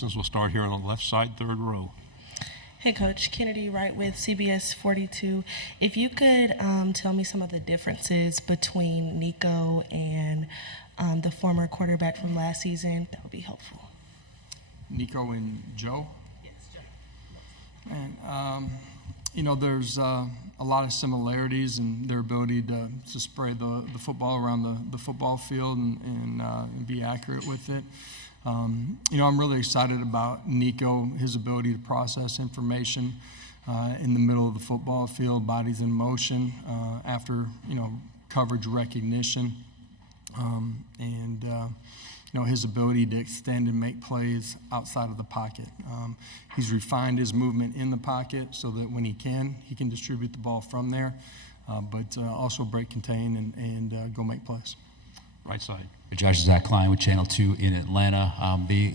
We'll start here on the left side, third row. Hey, Coach. Kennedy Wright with CBS 42. If you could tell me some of the differences between Nico and the former quarterback from last season, that would be helpful. Nico and Joe? Yes, Joe. And, there's a lot of similarities in their ability to spray the football around the football field and be accurate with it. I'm really excited about Nico, his ability to process information in the middle of the football field, bodies in motion, after, coverage recognition, and his ability to extend and make plays outside of the pocket. He's refined his movement in the pocket so that when he can distribute the ball from there, but also break, contain, and go make plays. Right side. Josh, Zach Klein with Channel 2 in Atlanta. The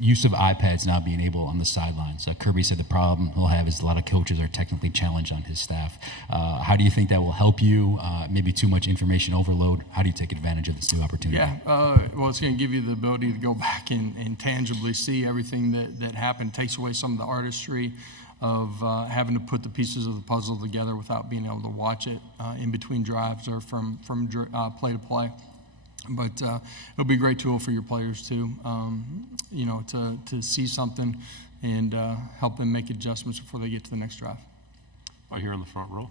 use of iPads now being able on the sidelines. Kirby said the problem he'll have is a lot of coaches are technically challenged on his staff. How do you think that will help you? Maybe too much information overload. How do you take advantage of this new opportunity? Yeah, well, it's going to give you the ability to go back and tangibly see everything that happened. It takes away some of the artistry of having to put the pieces of the puzzle together without being able to watch it in between drives or from play to play. But it'll be a great tool for your players too, to see something and help them make adjustments before they get to the next drive. Right here in the front row.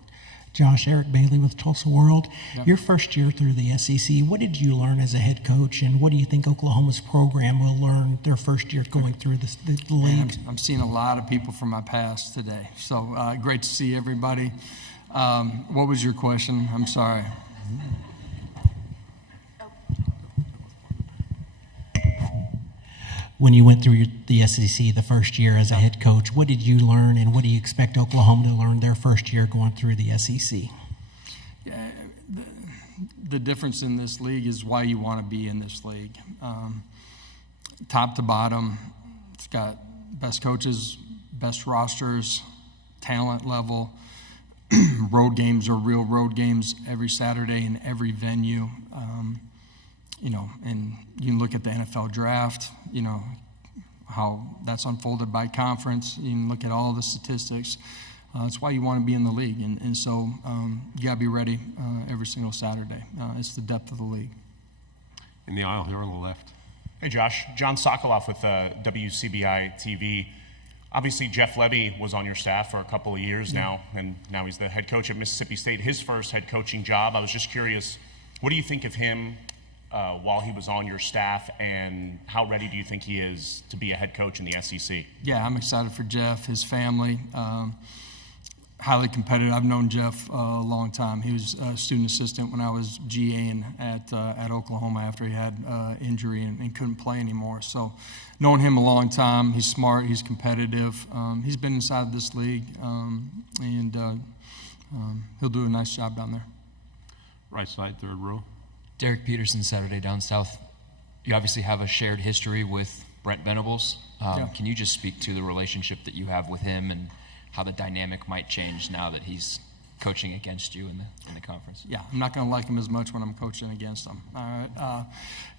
Josh, Eric Bailey with Tulsa World. Yep. Your first year through the SEC, what did you learn as a head coach, and what do you think Oklahoma's program will learn their first year going through the league? I'm seeing a lot of people from my past today, so great to see everybody. What was your question? I'm sorry. When you went through the SEC the first year as a head coach, what did you learn, and what do you expect Oklahoma to learn their first year going through the SEC? Yeah, the difference in this league is why you want to be in this league. Top to bottom, it's got best coaches, best rosters, talent level. Road games are real road games every Saturday in every venue. And you can look at the NFL draft, how that's unfolded by conference. You can look at all the statistics. That's why you want to be in the league. And so you got to be ready every single Saturday. It's the depth of the league. In the aisle here on the left. Hey, Josh. John Sokoloff with WCBI TV. Obviously, Jeff Lebby was on your staff for a couple of years now, and now he's the head coach at Mississippi State, his first head coaching job. I was just curious, what do you think of him while he was on your staff, and how ready do you think he is to be a head coach in the SEC? Yeah, I'm excited for Jeff, his family. Highly competitive. I've known Jeff a long time. He was a student assistant when I was GAing at Oklahoma after he had injury and couldn't play anymore. So knowing him a long time, he's smart, he's competitive. He's been inside this league, and he'll do a nice job down there. Right side, third row. Derek Peterson, Saturday Down South. You obviously have a shared history with Brent Venables. Yeah. Can you just speak to the relationship that you have with him and how the dynamic might change now that he's coaching against you in the conference? Yeah, I'm not going to like him as much when I'm coaching against him. All right.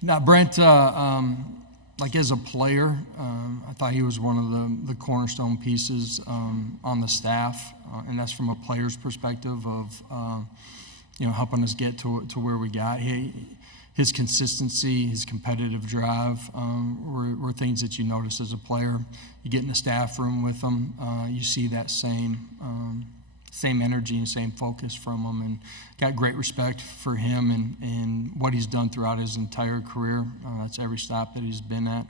Now, Brent, as a player, I thought he was one of the cornerstone pieces on the staff, and that's from a player's perspective of helping us get to where we got. His consistency, his competitive drive were things that you notice as a player. You get in the staff room with him, you see that same energy and same focus from him, and got great respect for him and what he's done throughout his entire career. That's every stop that he's been at,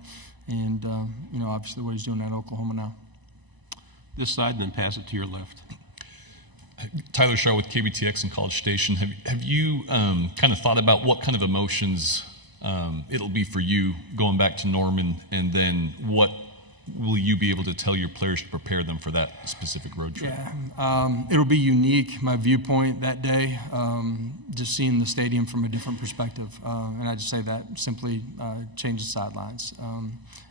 and obviously what he's doing at Oklahoma now. This side, and then pass it to your left. Tyler Shaw with KBTX and College Station. Have you kind of thought about what kind of emotions it'll be for you going back to Norman, and then what will you be able to tell your players to prepare them for that specific road trip? Yeah, it'll be unique, my viewpoint that day, just seeing the stadium from a different perspective. And I just say that simply change the sidelines.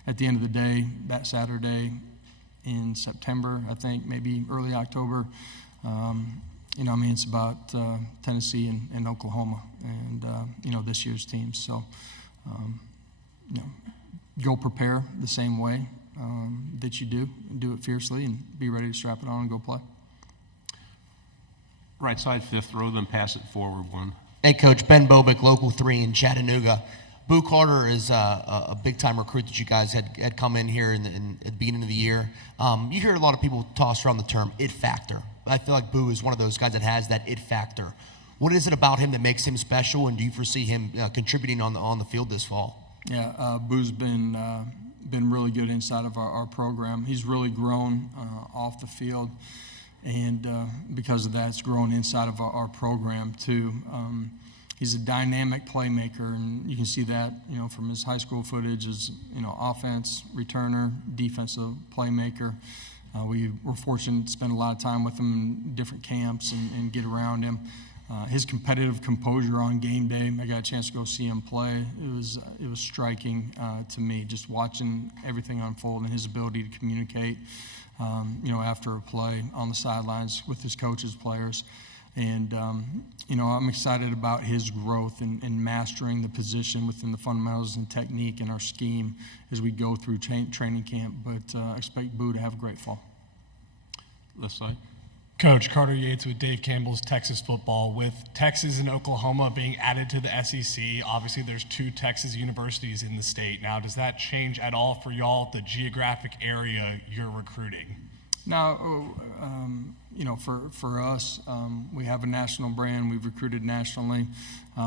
At the end of the day, that Saturday in September, I think, maybe early October, it's about Tennessee and Oklahoma and, this year's teams. So, go prepare the same way that you do it fiercely, and be ready to strap it on and go play. Right side, fifth row, then pass it forward one. Hey, Coach. Ben Bobick, Local 3 in Chattanooga. Boo Carter is a big-time recruit that you guys had come in here at the beginning of the year. You hear a lot of people toss around the term it factor. I feel like Boo is one of those guys that has that it factor. What is it about him that makes him special, and do you foresee him contributing on the field this fall? Yeah, Boo's been really good inside of our program. He's really grown off the field, and because of that, it's grown inside of our program too. He's a dynamic playmaker, and you can see that, from his high school footage as, offense, returner, defensive playmaker. We were fortunate to spend a lot of time with him in different camps and get around him. His competitive composure on game day, I got a chance to go see him play. It was striking to me, just watching everything unfold and his ability to communicate, after a play on the sidelines with his coaches, players. And, I'm excited about his growth and mastering the position within the fundamentals and technique in our scheme as we go through training camp. But I expect Boo to have a great fall. Left side. Coach, Carter Yates with Dave Campbell's Texas Football. With Texas and Oklahoma being added to the SEC, obviously there's 2 Texas universities in the state. Now, does that change at all for y'all, the geographic area you're recruiting? Now, for us, we have a national brand. We've recruited nationally.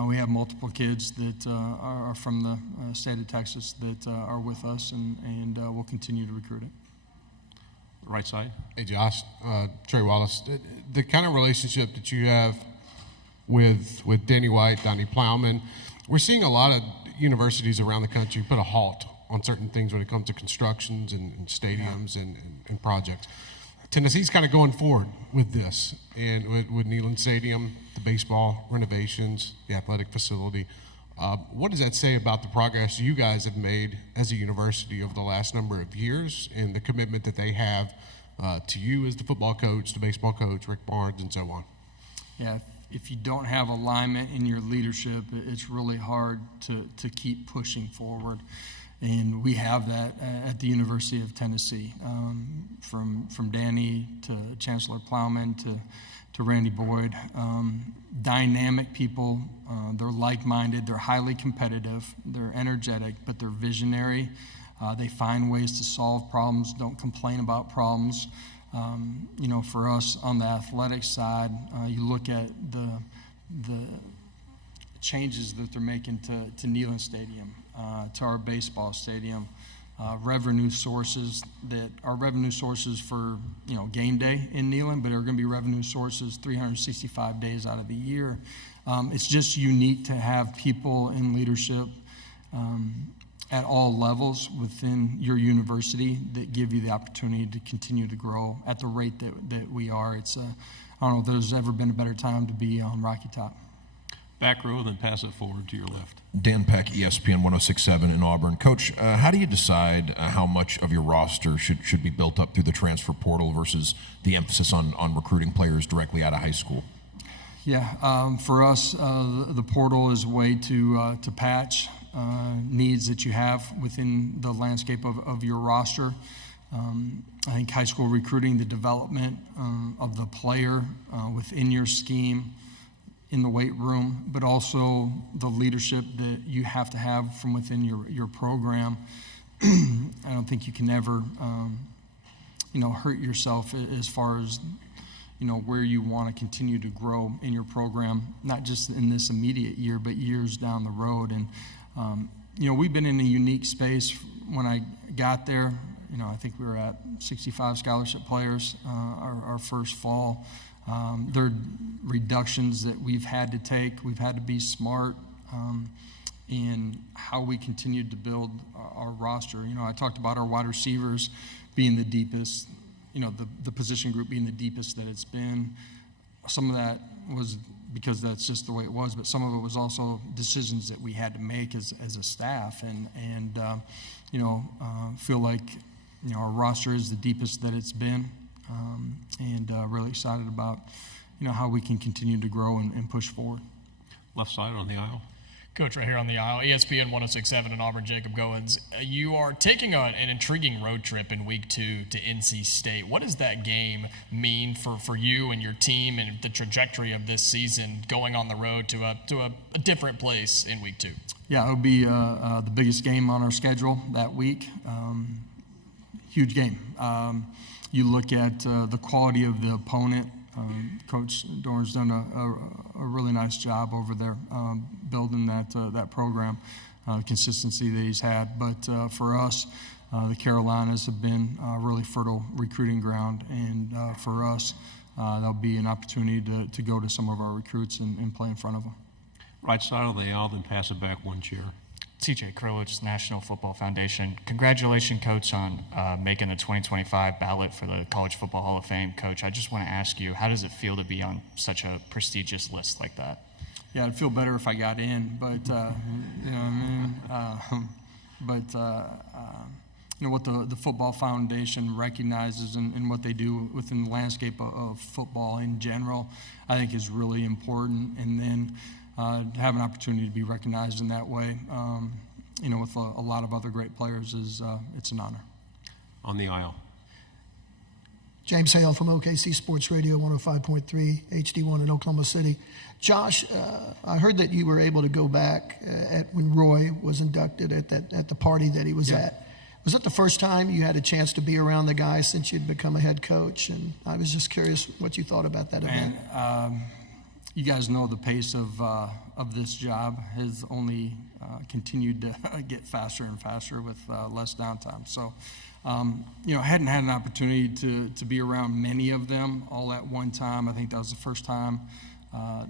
We have multiple kids that are from the state of Texas that are with us, and we'll continue to recruit it. Right side. Hey, Josh, Trey Wallace. The kind of relationship that you have with Danny White, Donnie Plowman, we're seeing a lot of universities around the country put a halt on certain things when it comes to constructions and stadiums and projects. Tennessee's kind of going forward with this, and with Neyland Stadium, the baseball renovations, the athletic facility. What does that say about the progress you guys have made as a university over the last number of years, and the commitment that they have to you as the football coach, the baseball coach, Rick Barnes, and so on? Yeah, if you don't have alignment in your leadership, it's really hard to keep pushing forward. And we have that at the University of Tennessee, from Danny to Chancellor Plowman to Randy Boyd. Dynamic people, they're like-minded, they're highly competitive, they're energetic, but they're visionary. They find ways to solve problems, don't complain about problems. For us on the athletic side, you look at the changes that they're making to Neyland Stadium, to our baseball stadium, revenue sources that are revenue sources for game day in Neyland, but are going to be revenue sources 365 days out of the year. It's just unique to have people in leadership at all levels within your university that give you the opportunity to continue to grow at the rate that we are. It's I don't know if there's ever been a better time to be on Rocky Top. Back row, then pass it forward to your left. Dan Peck, ESPN 106.7 in Auburn. Coach, how do you decide how much of your roster should be built up through the transfer portal versus the emphasis on recruiting players directly out of high school? Yeah, for us, the portal is a way to patch needs that you have within the landscape of your roster. I think high school recruiting, the development of the player within your scheme, in the weight room, but also the leadership that you have to have from within your program. I don't think you can ever, hurt yourself as far as, where you want to continue to grow in your program, not just in this immediate year, but years down the road. And, we've been in a unique space. When I got there, I think we were at 65 scholarship players our first fall. There are reductions that we've had to take. We've had to be smart in how we continued to build our roster. I talked about our wide receivers being the deepest, the position group being the deepest that it's been. Some of that was because that's just the way it was, but some of it was also decisions that we had to make as a staff, and feel like our roster is the deepest that it's been. And really excited about, how we can continue to grow and push forward. Left side on the aisle. Coach, right here on the aisle, ESPN 106.7 in Auburn, Jacob Goins. You are taking an intriguing road trip in week 2 to NC State. What does that game mean for you and your team and the trajectory of this season going on the road to a different place in week 2? Yeah, it'll be the biggest game on our schedule that week. Huge game. You look at the quality of the opponent. Coach Doran's done a really nice job over there building that program, consistency that he's had. But for us, the Carolinas have been a really fertile recruiting ground, and for us, there'll be an opportunity to go to some of our recruits and play in front of them. Right side of the aisle, then pass it back one chair. TJ Krulwich, National Football Foundation. Congratulations, Coach, on making the 2025 ballot for the College Football Hall of Fame. Coach, I just want to ask you, how does it feel to be on such a prestigious list like that? Yeah, I'd feel better if I got in, but you know what I mean. You know what the Football Foundation recognizes and what they do within the landscape of football in general, I think is really important. And then to have an opportunity to be recognized in that way, you know, with a lot of other great players, it's an honor. On the aisle. James Hale from OKC Sports Radio 105.3 HD1 in Oklahoma City. Josh, I heard that you were able to go back when Roy was inducted at the party that he was at. Was that the first time you had a chance to be around the guy since you'd become a head coach? And I was just curious what you thought about that event. You guys know the pace of this job has only continued to get faster and faster with less downtime. So, you know, I hadn't had an opportunity to be around many of them all at one time. I think that was the first time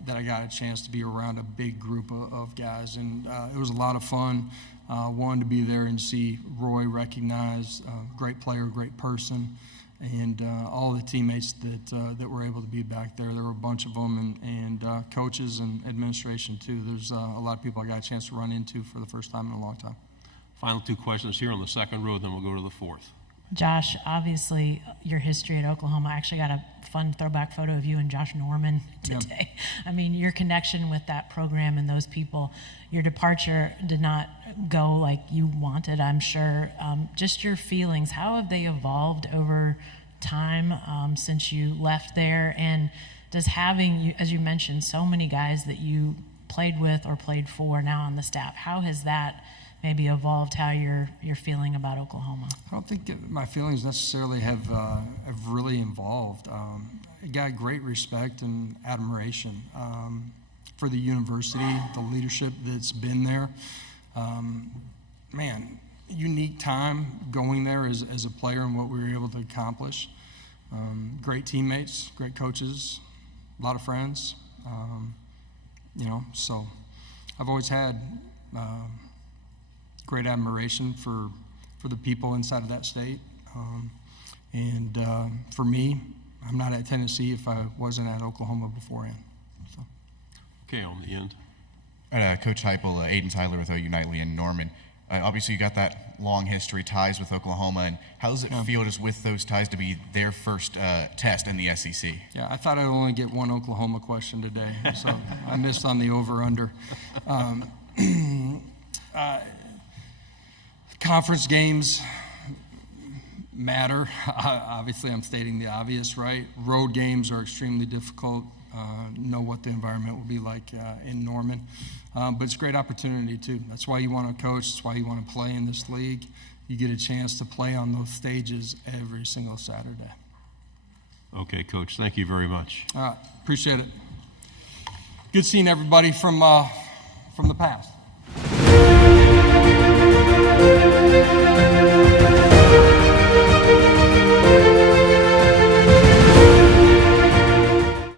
that I got a chance to be around a big group of guys, and it was a lot of fun. Wanted to be there and see Roy recognized, great player, great person, and all the teammates that were able to be back there. There were a bunch of them, and coaches and administration too. There's a lot of people I got a chance to run into for the first time in a long time. Final 2 questions here on the second row, then we'll go to the fourth. Josh, obviously your history at Oklahoma. I actually got a fun throwback photo of you and Josh Norman today. Yep. I mean, your connection with that program and those people, your departure did not go like you wanted, I'm sure. Just your feelings, how have they evolved over time since you left there? And does having, as you mentioned, so many guys that you played with or played for now on the staff, how has that maybe evolved how you're feeling about Oklahoma? I don't think my feelings necessarily have really evolved. I got great respect and admiration for the university, the leadership that's been there. Man, unique time going there as a player and what we were able to accomplish. Great teammates, great coaches, a lot of friends. You know, so I've always had great admiration for the people inside of that state. And for me, I'm not at Tennessee if I wasn't at Oklahoma beforehand. So. Okay, on the end. Coach Heupel, Aiden Tyler with OU Nightly and Norman. Obviously, you got that long history, ties with Oklahoma. And how does it feel just with those ties to be their first test in the SEC? Yeah, I thought I'd only get one Oklahoma question today, so I missed on the over-under. Conference games matter. Obviously, I'm stating the obvious, right? Road games are extremely difficult. Know what the environment will be like in Norman. But it's a great opportunity, too. That's why you want to coach. That's why you want to play in this league. You get a chance to play on those stages every single Saturday. Okay, Coach. Thank you very much. All right. Appreciate it. Good seeing everybody from the past.